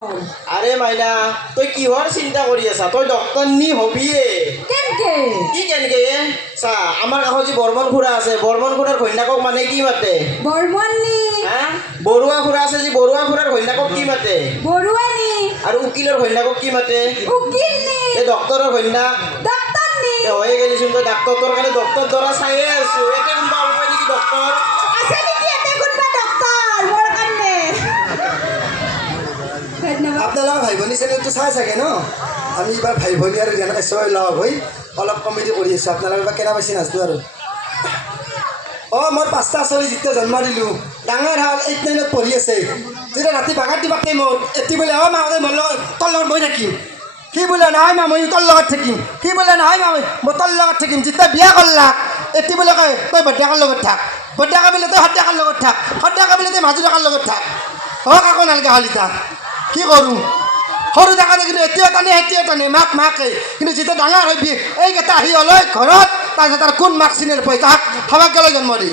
আৰে মাইনা তই কিহৰ চিন্তা কৰি আছা তই ডক্টৰ নি হবিয়ে কেনকে কি কেনকে চা আমাৰ কাষত যি বৰ্মন খুৰা আছে বৰ্মন খুৰাৰ ঘৈণাকক মানে কি মাতে বৰ্মননি হা বৰুৱা খুৰা আছে যি বৰুৱা খুৰাৰ ঘৈণাকক কি মাতে বৰুৱানি আৰু উকিলৰ ঘৈণাকক কি মাতে উকিলনি এই ডক্টৰৰ ঘৈণাক ডক্টৰনি হয়ে গেলিচোন তই ডাক্তৰ তোৰ কাৰণে ডক্তৰ দৰা চায়ে আছো একে কোনবা হ'ব নেকি ডক্তৰ আছে নেকি এতে কোনবা ডক্টৰ মোৰ কাৰণে ধন্যবাদ আপোনালোকৰ ভাই ভনী চেনেলটো চাই চাগে ন আমি এইবাৰ ভাই ভনী আৰু জ্ঞানেশ্বৰে লগ হৈ অলপ কমেডি কৰি আছোঁ আপোনালোকে বা কেনে পাইছে নাচটো আৰু মোৰ 5টা ছোৱালী যেতিয়া জন্ম দিলোঁ ডাঙৰ হ'ল 8, 9ত পঢ়ি আছে যেতিয়া ৰাতি বাগাত দিবাকে মোৰ এটি বোলে মা মোৰ লগত তোৰ লগত মই থাকিম সি বোলে নহয় মা মই তোৰ লগত থাকিম সি বোলে নহয় মা মই তোৰ লগত থাকিম যেতিয়া বিয়া কৰলাক এটি বোলে কয় তই বৰ্তাকৰ লগত থাক বৰ্তাকে বোলে তই সদাকৰ লগত থাক সদাকে বোলে তই মাজুদাকৰ লগত থাক কাকো নালাগে হ'ল এতিয়া কি কৰোঁ সৰু থাকোঁতে কিন্তু এতিয়াও টানে মাক মাকে কিন্তু যেতিয়া ডাঙৰ হৈ এইকেইটা আহি অলয় ঘৰত তাৰপিছত তাৰ কোন মাক চিনি নাপায় তাক সবাকলৈ জন্ম দি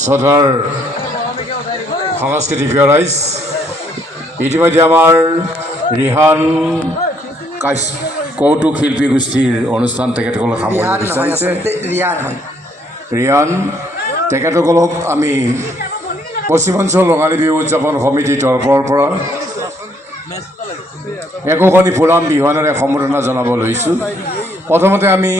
শ্রদ্ধার সাংস্কৃতিক রাইজ ইতিমধ্যে আমার রিহান কৌতুক শিল্পী গোষ্ঠীর অনুষ্ঠান তেখেতসকলক সামৰিব বিচাৰিছে ৰিয়ান তেখেতসকলক আমি পশ্চিমাঞ্চল ৰঙালী বিহু উদযাপন সমিতিৰ তৰফৰ পৰা একোখনি ফুলাম বিহুৱানেৰে সম্বৰ্ধনা জনাব লৈছোঁ প্ৰথমতে আমি